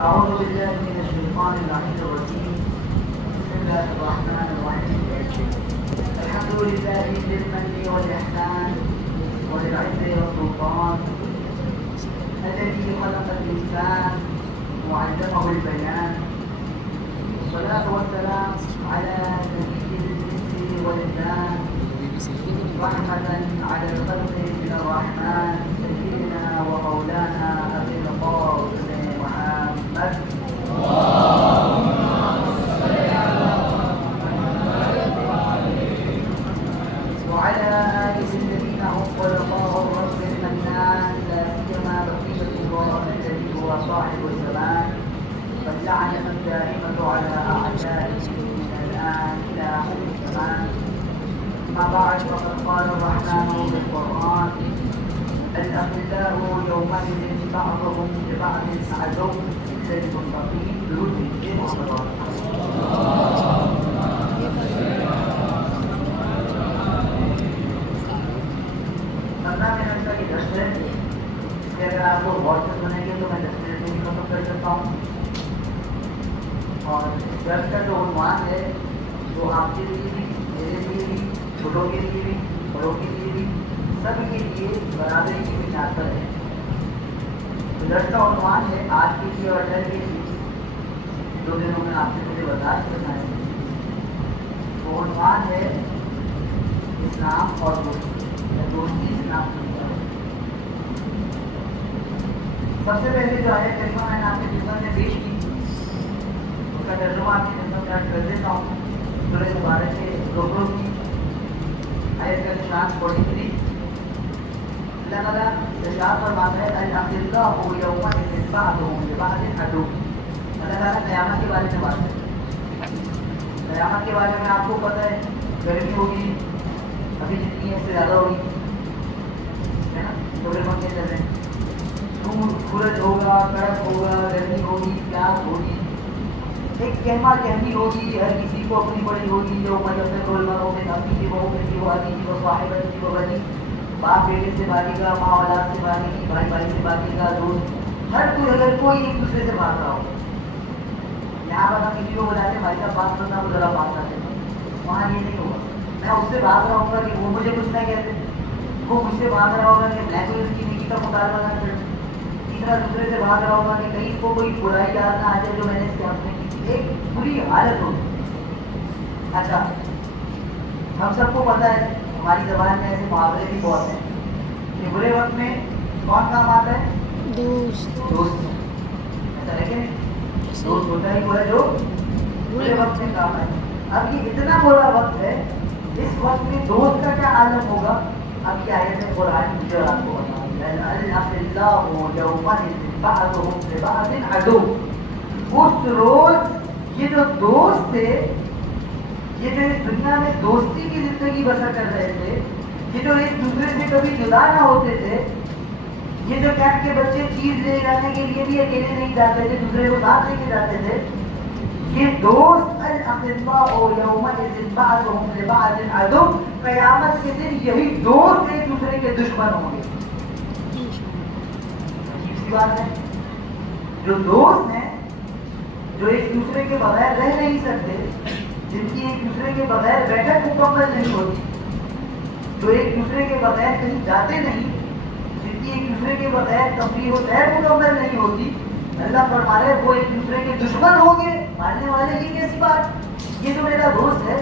أعوذ بالله من الشيطان اللعين الرجيم. بسم الله الرحمن الرحيم. الحمد لله ذي المن والإحسان وللعز والسلطان الذي خلق الإنسان وعلمه البيان. والصلاة والسلام على سيد الإنس والإنسان رحمة على الخلق من الرحمن سيدنا ومولانا أبي القاسم محمد وعلى آله الذين هم خلفاء الرب المنان لا سيما بقية الله الذي هو صاحب الزمان واللعنة الدائمة على أعدائه من الآن إلى آخر الزمان. ما بعد فقد قال الرحمن بالقرآن الأخلاء يومئذ بعضهم لبعض عدو إلا المتقين بوجه محمد. میں نے کی دس ہے کہ اگر آپ کو غور سے سنیں گے تو میں 10 منٹ میں بھی ختم کر سکتا ہوں. اور اس درس کا جو عنوان ہے وہ آپ کے لیے بھی میرے لیے بھی چھوٹوں کے لیے بھی بڑوں کے لیے بھی سب کے لیے برابری کی بنیاد پر ہے. درس کا عنوان ہے آج کے لیے اور ڈر کے لیے. 2 دنوں میں آپ سے مجھے برداشت کرنا ہے. وہ عنوان ہے اسلام اور دوستی اسلام کی. سب سے پہلے جو آیت کریمہ میں نے آپ کے خدمت میں پیش کی اس کا ترجمہ آپ کی خدمت میں کر دیتا ہوں. سورہ مبارک کے زخرف کی آیت کا نشان 43. اللہ تعالیٰ ارشاد فرماتا ہے الاخلاء یومئذ بعضهم لبعض عدو. اللہ تعالیٰ قیامت کے بارے میں بات ہے. قیامت کے بارے میں آپ کو پتہ ہے گرمی ہوگی ابھی جتنی ہے اس سے زیادہ ہوگی ہے نا. تو پھر ہم کیا چل رہے ہیں سورج ہوگا کڑک ہوگا گرمی ہوگی پیاس ہوگی ایک کہما کہنی ہوگی ہر کسی کو اپنی پڑی ہوگی. جو مجھے رول مروں میں اپنی کی بہو کی وہ آدھی کی وہ صاحب کی وہ بنی باپ بیٹے سے باتیں کا ماں اولاد سے باتیں کی بھائی بھائی سے باتیں کا دوست ہر کوئی اگر کوئی ایک دوسرے سے بات رہا ہو. یہاں پر ہم کسی کو بتاتے ہیں بھائی صاحب بات کرنا وہ ذرا بات کرتے ہیں. وہاں یہ نہیں ہوگا. میں اس سے بات رہا ہوں گا کہ وہ مجھے کچھ نہ کہتے وہ مجھ سے بات رہا ہوگا کہ میں کوئی اس کی نیکی کا مطالبہ نہ کروں. تیسرا دوسرے سے بات رہا ہوگا کہ کہیں اس کو کوئی برائی یاد نہ آ جائے جو میں نے اس کے حق میں کی. ایک بری حالت ہوگی. اچھا ہم سب کو پتہ ہے ہماری زبان میں ایسے محاورے بھی بہت ہیں کہ برے وقت میں کون کام آتا ہے؟ دوست. ایسا ہے کہ نہیں؟ دوست ہوتا ہی وہ ہے جو برے وقت میں کام آئے. اب یہ اتنا برا وقت ہے اس وقت میں دوست کا کیا عالم ہوگا. اب یہ آیت ہے قرآن کی جو آپ کو عدو. اس روز یہ جو دوست تھے یہ جو اس دنیا میں دوستی کی زندگی بسر کر رہے تھے یہ جو ایک دوسرے سے کبھی جدا نہ ہوتے تھے یہ جو کیمپ کے بچے چیز لے جانے کے لیے بھی اکیلے نہیں جاتے تھے دوسرے کو ساتھ لے کے جاتے تھے. یہ دوست الاخلاء یومئذ بعضهم لبعض عدو. قیامت کے دن یہی دوست ایک دوسرے کے دشمن ہوں گے. عجیب سی بات ہے. جو دوست ہیں جو ایک دوسرے کے بغیر رہ نہیں سکتے جن کی ایک دوسرے کے بغیر بیٹھک مکمل نہیں ہوتی جو ایک دوسرے کے بغیر کہیں جاتے نہیں جن کی ایک دوسرے کے بغیر تفریح و سیر مکمل نہیں ہوتی. اللہ فرما رہے وہ ایک دوسرے کے دشمن ہوں گے. ماننے والے یہ کیسی بات یہ جو میرا دوست ہے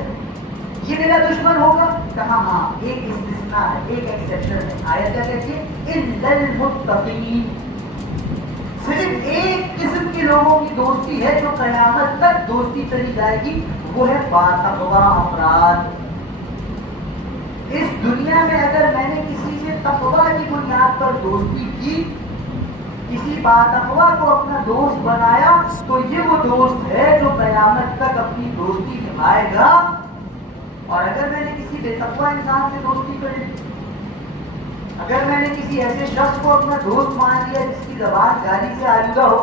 یہ میرا دشمن ہوگا. کہاں ہاں ایک استثناء ہے ایک ایکسیپشن ہے. آیت کیا کہتی ہے الا المتقین. صرف ایک قسم کے لوگوں کی دوستی ہے جو قیامت تک دوستی چلی جائے گی وہ ہے باتقوا افراد. اس دنیا میں اگر میں نے کسی سے تقویٰ کی بنیاد پر دوستی کی کسی باتقوا کو اپنا دوست بنایا تو یہ وہ دوست ہے جو قیامت تک اپنی دوستی نبھائے گا. اور اگر میں نے کسی بے تقویٰ انسان سے دوستی کر لی اگر میں نے کسی ایسے شخص کو اپنا دوست مان لیا جس کی زبان گالی سے آلودہ ہو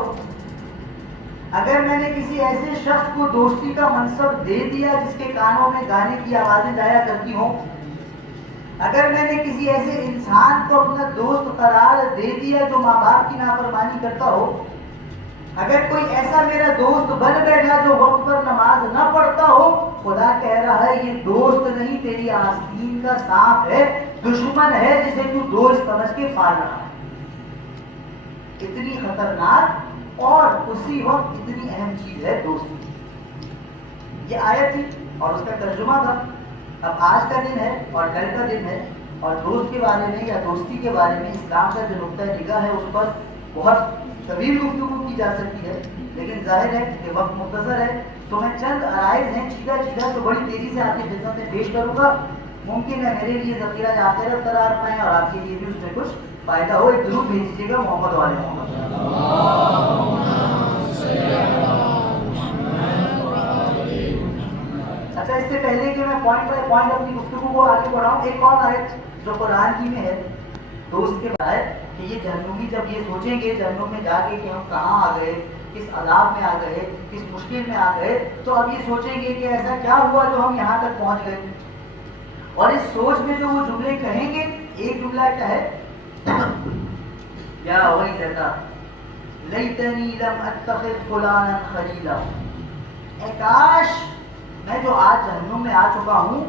اگر میں نے کسی ایسے شخص کو دوستی کا منصب دے دیا جس کے کانوں میں گانے کی آوازیں جایا کرتی ہوں اگر میں نے کسی ایسے انسان کو اپنا دوست قرار دے دیا جو ماں باپ کی نافرمانی کرتا ہو اگر کوئی ایسا میرا دوست بن بیٹھا جو وقت پر نماز نہ پڑھتا ہو، خدا کہہ رہا ہے یہ دوست نہیں، تیری آستین کا سانپ ہے، دشمن ہے جسے تو دوست سمجھ کے پال رہا ہے۔ اتنی خطرناک اور اسی وقت اتنی اہم چیز ہے دوستی۔ یہ آیت تھی اور اس کا ترجمہ تھا۔ اب آج کا دن ہے اور کل کا دن ہے، اور دوست کے بارے میں یا دوستی کے بارے میں اسلام کا جو نقطہ نگاہ ہے اس پر بہت طویل گفتگو کی جا سکتی ہے، لیکن ظاہر ہے کہ وقت مختصر ہے، تو میں چند عرائض ہیں چیدہ تو بڑی تیزی سے آپ کی خدمت میں پیش کروں گا۔ ممکن ہے میرے لیے ذخیرہ آخرت قرار پائیں اور آپ کے لیے بھی اس میں کچھ فائدہ ہو۔ ایک درود بھیج دیجیے گا محمد والے محمد۔ اچھا، اس سے پہلے کہ میں پوائنٹ بائی پوائنٹ اپنی گفتگو کو آگے بڑھاؤں، ایک اور آیت جو قرآن کی میں ہے دوست کے بارے کہ یہ جہنمی جب یہ سوچیں گے جہنم میں جا کے کہ ہم کہاں آ گئے، کس عذاب میں آ گئے، کس مشکل میں آ گئے، تو اب یہ سوچیں گے کہ ایسا کیا ہوا جو ہم یہاں تک پہنچ گئے۔ اور اس سوچ میں جو وہ جملے کہیں گے، ایک جملہ کیا ہے، یا ویلتا لیتنی لم اتخذ فلانا خلیلا، اے کاش میں جو آج جہنم میں آ چکا ہوں،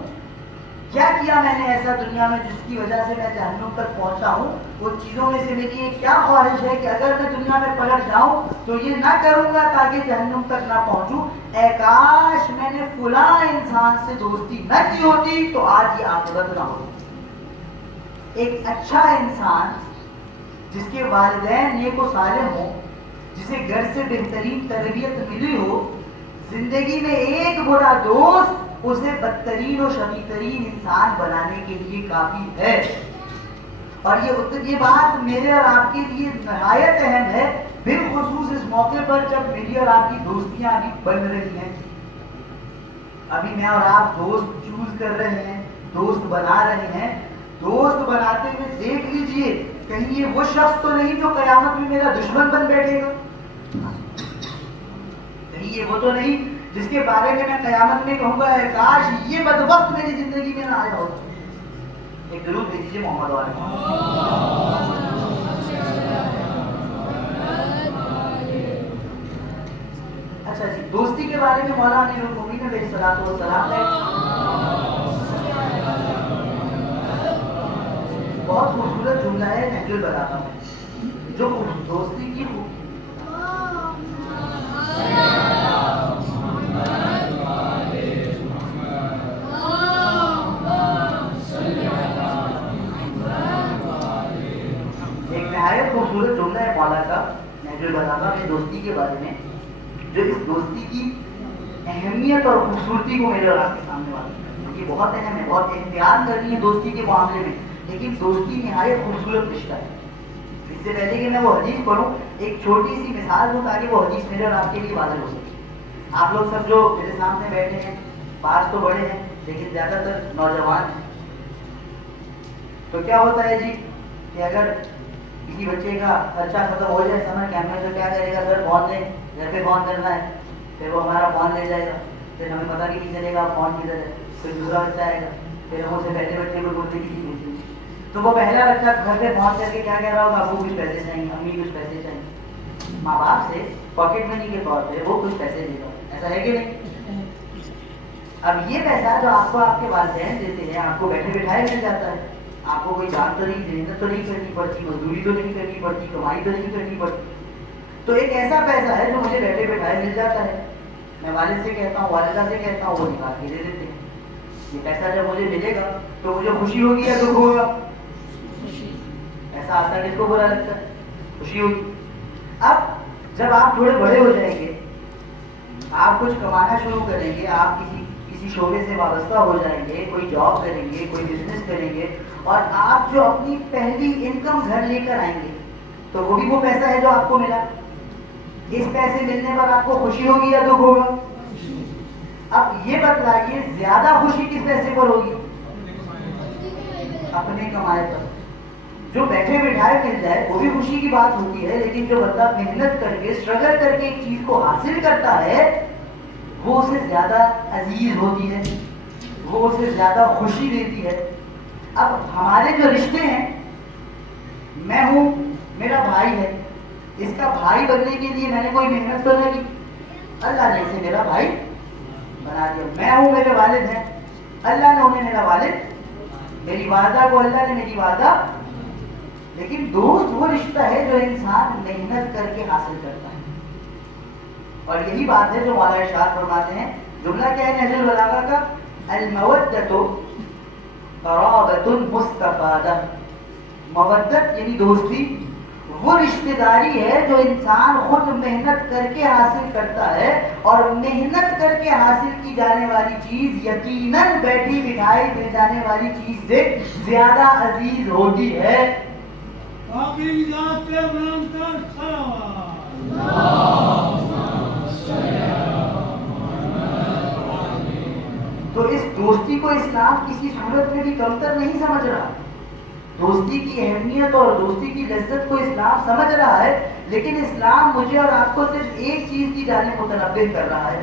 کیا کیا میں نے ایسا دنیا میں جس کی وجہ سے میں جہنم تک پہنچا ہوں۔ وہ چیزوں میں سے میری ایک کیا خواہش ہے کہ اگر میں دنیا میں پلٹ جاؤں تو یہ نہ کروں گا تاکہ جہنم تک نہ پہنچوں، اے کاش میں نے فلاں انسان سے دوستی نہ کی ہوتی تو آج یہ عاقبت نہ ہوتی۔ ایک اچھا انسان جس کے والدین نیک و صالح ہوں، جسے گھر سے بہترین تربیت ملی ہو، زندگی میں ایک برا دوست اسے بدترین و شقی ترین انسان بنانے کے لیے کافی ہے۔ اور یہ بات میرے اور آپ کے لیے نہایت اہم ہے، بالخصوص اس موقع پر جب میری اور آپ کی دوستیاں ابھی بن رہی ہیں، ابھی میں اور آپ دوست چوز کر رہے ہیں، دوست بنا رہے ہیں۔ دوست بناتے ہوئے دیکھ لیجئے کہیں یہ وہ شخص تو نہیں جو قیامت میں میرا دشمن بن بیٹھے گا، کہیں یہ وہ تو نہیں جس کے بارے میں قیامت میں کہوں گا اے کاش یہ بدبخت میری زندگی میں نہ آیا ہو۔ ایک درود بھیج دیجیے محمد والے محمد۔ اچھا جی، دوستی کے بارے میں مولا امیر المومنین علیہ الصلوۃ والسلام نے بہت خوبصورت جملہ ہے نہج البلاغہ میں، جو دوستی کی خوبصورت جملہ ہے مولا کا نہج البلاغہ میں دوستی کے بارے میں، جو اس دوستی کی اہمیت اور خوبصورتی کو میرے اور آپ کے سامنے والا، یہ بہت اہم ہے، بہت احتیاط کرنی ہے دوستی کے معاملے میں، لیکن دوستی نہایت خوبصورت رشتہ ہے۔ اس سے پہلے کہ میں وہ حدیث پڑھوں، ایک چھوٹی سی مثال دوں تاکہ وہ حدیث میرے اور آپ کے لیے واضح ہو سکے۔ آپ لوگ سب جو میرے سامنے بیٹھے ہیں، پاس تو بڑے ہیں لیکن زیادہ تر نوجوان ہیں، تو کیا ہوتا ہے جی کہ اگر کسی بچے کا خرچہ ختم ہو جائے سمر کیمپ میں تو کیا کرے گا، سر فون دیں، گھر پہ فون کرنا ہے، پھر وہ ہمارا فون لے جائے گا، پھر ہمیں پتہ بھی نہیں چلے گا فون کدھر ہے، پھر دوسرا بچہ آئے گا، پھر ہم اسے پہلے بچے کو بولتے کی چیز بھیجیں، تو وہ پہلا بچہ گھر پہ فون کر کے کیا کہہ رہا ہوگا، ابو کچھ پیسے چاہیے، امی کچھ پیسے چاہیے، ماں باپ سے پاکٹ منی کے طور پہ وہ کچھ پیسے دے گا، ایسا ہے کہ نہیں؟ اب یہ پیسہ جو آپ کو آپ کے والدین دیتے ہیں، آپ کو بیٹھے بٹھائے مل جاتا ہے، آپ کو کوئی جان تو نہیں، محنت تو نہیں کرنی پڑتی، مزدوری تو نہیں کرنی پڑتی، کمائی تو نہیں کرنی پڑتی، تو ایک ایسا پیسہ ہے جو مجھے بیٹھے بٹھائے مل جاتا ہے، میں والد سے کہتا ہوں، والدہ سے کہتا ہوں، وہ نکال کے دے دیتے ہیں۔ یہ پیسہ جب مجھے ملے گا تو مجھے خوشی ہوگی یا دکھ ہوگا؟ ایسا آتا ہے، کس کو برا لگتا ہے؟ خوشی ہوگی۔ اب جب آپ تھوڑے بڑے ہو جائیں گے، آپ کچھ کمانا شروع کریں گے، آپ کسی شعبے سے وابستہ ہو جائیں گے، کوئی جاب کریں گے، کوئی بزنس کریں گے، اور آپ جو اپنی پہلی انکم گھر لے کر آئیں گے تو وہ بھی وہ پیسہ ہے جو آپ کو ملا، اس پیسے ملنے پر آپ کو خوشی ہوگی یا دکھ ہوگا؟ اب یہ بتلائیے زیادہ خوشی کس پیسے پر ہوگی؟ اپنے کمائے پر۔ جو بیٹھے بٹھائے مل جائے وہ بھی خوشی کی بات ہوتی ہے، لیکن جو بندہ محنت کر کے اسٹرگل کر کے ایک چیز کو حاصل کرتا ہے وہ اسے زیادہ عزیز ہوتی ہے، وہ اسے زیادہ خوشی دیتی ہے۔ اب ہمارے جو رشتے ہیں، میں ہوں، میرا بھائی ہے، اس کا بھائی بننے کے لیے میں نے کوئی محنت تو نہیں کی، اللہ نے اسے میرا بھائی بنا دیا. میں ہوں، میرے والد ہیں، اللہ نے انہیں میرا والد، میری والدہ کو اللہ نے میری والدہ. لیکن دوست وہ رشتہ ہے جو انسان محنت کر کے حاصل کرتا ہے. اور یہی بات ہے جو مولانا ارشاد فرماتے ہیں، جملہ کیا ہے نہج البلاغہ کا؟ المودۃ قرابۃ مستفادہ. مودت یعنی دوستی وہ رشتہ داری ہے جو انسان خود محنت کر کے حاصل کرتا ہے، اور محنت کر کے حاصل کی جانے والی چیز یقیناً بیٹھی بٹھائی مل جانے والی چیز سے زیادہ عزیز ہوتی ہے. تو اس دوستی کو اسلام کسی صورت میں بھی کمتر نہیں سمجھ رہا. دوستی کی اہمیت اور دوستی کی لذت کو اسلام سمجھ رہا ہے، لیکن اسلام مجھے اور آپ کو صرف ایک چیز کی جانب متنبہ کر رہا ہے،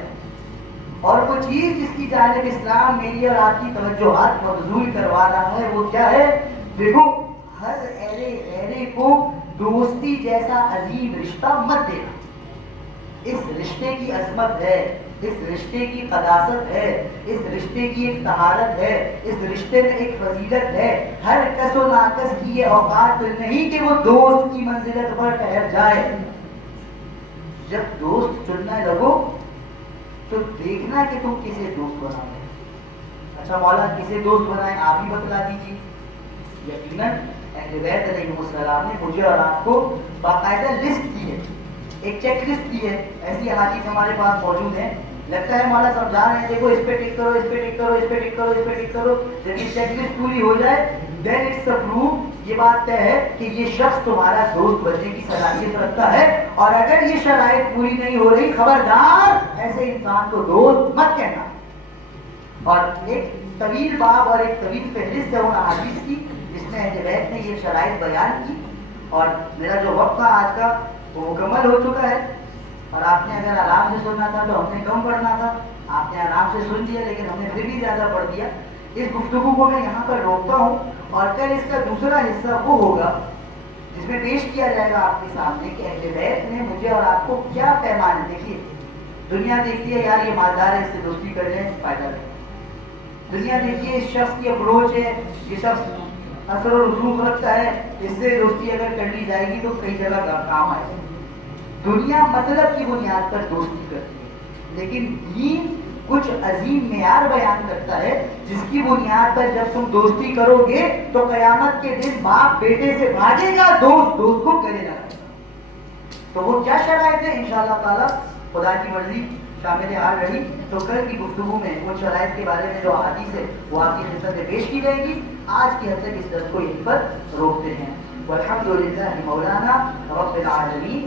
اور وہ چیز جس کی جانب اسلام میری اور آپ کی توجہات مبذول کروا رہا ہے وہ کیا ہے؟ دیکھو، ہر ایرے کو دوستی جیسا عظیم رشتہ مت دینا. اس رشتے کی عظمت ہے، اس رشتے کی قداست ہے، اس رشتے کی ایک طہارت ہے، اس رشتے میں ایک فضیلت ہے. ہر کس و ناکس کی یہ اوقات نہیں کہ وہ دوست کی منزلت پر ٹھہر جائے. جب دوست چننے لگو تو دیکھنا کہ تم کسے دوست بناؤ. اچھا مولا کسے دوست بنائیں آپ ہی بتلا دیجیے. یقیناً اہل بیت علیہ السلام نے مجھے اور آپ کو باقاعدہ لسٹ دی ہے، ایک چیک لسٹ دی ہے. ایسی احادیث ہمارے پاس موجود ہیں. لگتا ہے مولا سمجھا رہے ہیں دیکھو اس پہ ٹک کرو، اس پہ ٹک کرو، اس پہ ٹک کرو، اس پہ ٹک کرو. جب یہ چیک لسٹ پوری ہو جائے دین اٹس اپرووڈ. یہ بات طے ہے کہ یہ شخص تمہارا دوست بننے کی صلاحیت رکھتا ہے. اور اگر یہ شرائط پوری نہیں ہو رہی، خبردار ایسے انسان کو دوست مت کہنا. اور ایک طویل باب اور ایک طویل فہرست ہے ان احادیث کی جس میں اہل بیت نے یہ شرائط بیان کی. اور میرا جو وقت تھا آج کا وہ مکمل ہو چکا ہے، اور آپ نے اگر آرام سے سننا تھا تو ہم نے کم پڑھنا تھا. آپ نے آرام سے سن لیا لیکن ہم نے پھر بھی زیادہ پڑھ دیا. اس گفتگو کو میں یہاں پر روکتا ہوں، اور کل اس کا دوسرا حصہ وہ ہوگا جس میں پیش کیا جائے گا آپ کے سامنے کہ اہل بیت نے مجھے اور آپ کو کیا پیمان. دیکھیے دنیا دیکھتی ہے یار یہ مالدار ہے اس سے دوستی کر لیں فائدہ نہیں. دنیا دیکھیے اس شخص کی اپروچ ہے، یہ شخص اثر و رسوخ رکھتا ہے، اس سے دوستی اگر کر لی جائے گی تو کئی جگہ کام آئے گی. دنیا مطلب کی بنیاد پر دوستی کرتی ہے، لیکن دین کچھ عظیم معیار بیان کرتا ہے جس کی بنیاد پر جب تم دوستی کرو گے تو قیامت کے دن باپ بیٹے سے بھاگے گا، دوست دوست کو کرے گا. تو وہ کیا شرائط ہے انشاءاللہ تعالی خدا کی مرضی شامل حال رہی تو کل کی گفتگو میں ان شرائط کے بارے میں جو احادیث ہے وہ آپ کی خدمت میں پیش کی جائے گی. آج کی حد تک اس درس کو یہیں پر روکتے ہیں. والحمد للہ مولانا رب العالمین.